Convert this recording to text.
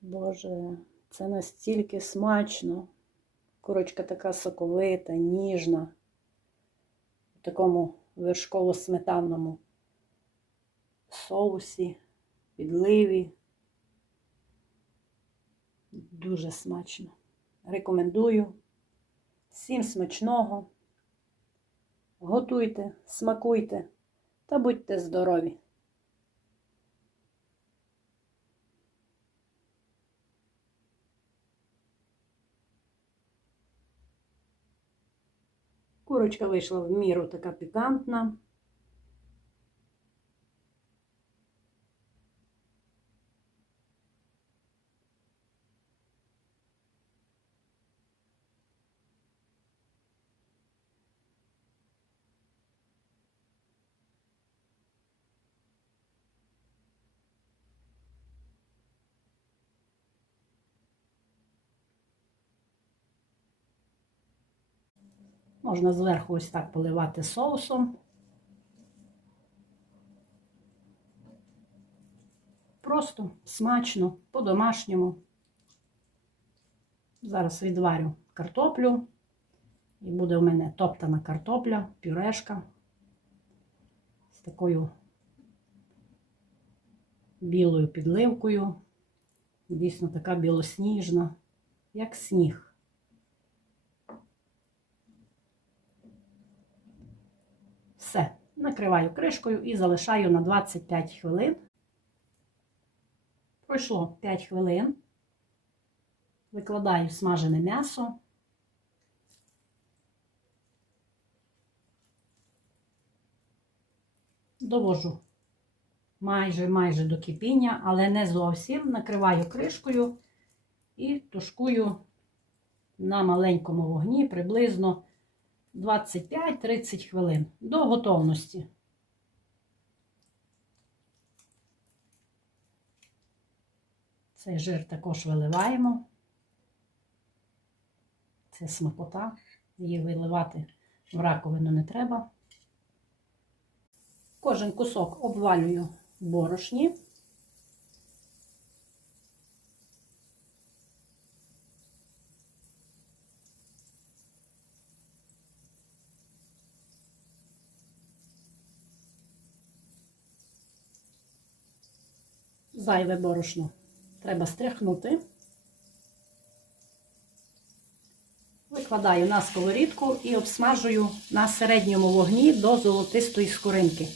Боже, це настільки смачно. Курочка така соковита, ніжна, в такому вершково-сметанному соусі, підливі. Дуже смачно. Рекомендую. Всім смачного. Готуйте, смакуйте та будьте здорові! Курочка вийшла в міру така пікантна. Можна зверху ось так поливати соусом. Просто смачно, по-домашньому. Зараз відварю картоплю. І буде в мене топтана картопля, пюрешка з такою білою підливкою. Дійсно така білосніжна, як сніг. Все, накриваю кришкою і залишаю на 25 хвилин. Пройшло 5 хвилин. Викладаю смажене м'ясо. Довожу майже майже до кипіння, але не зовсім. Накриваю кришкою і тушкую на маленькому вогні приблизно 25-30 хвилин до готовності. Цей жир також виливаємо. Це смакота. Її виливати в раковину не треба. Кожен кусок обвалюю в борошні. Зайве борошно треба стряхнути. Викладаю на сковорідку і обсмажую на середньому вогні до золотистої скоринки.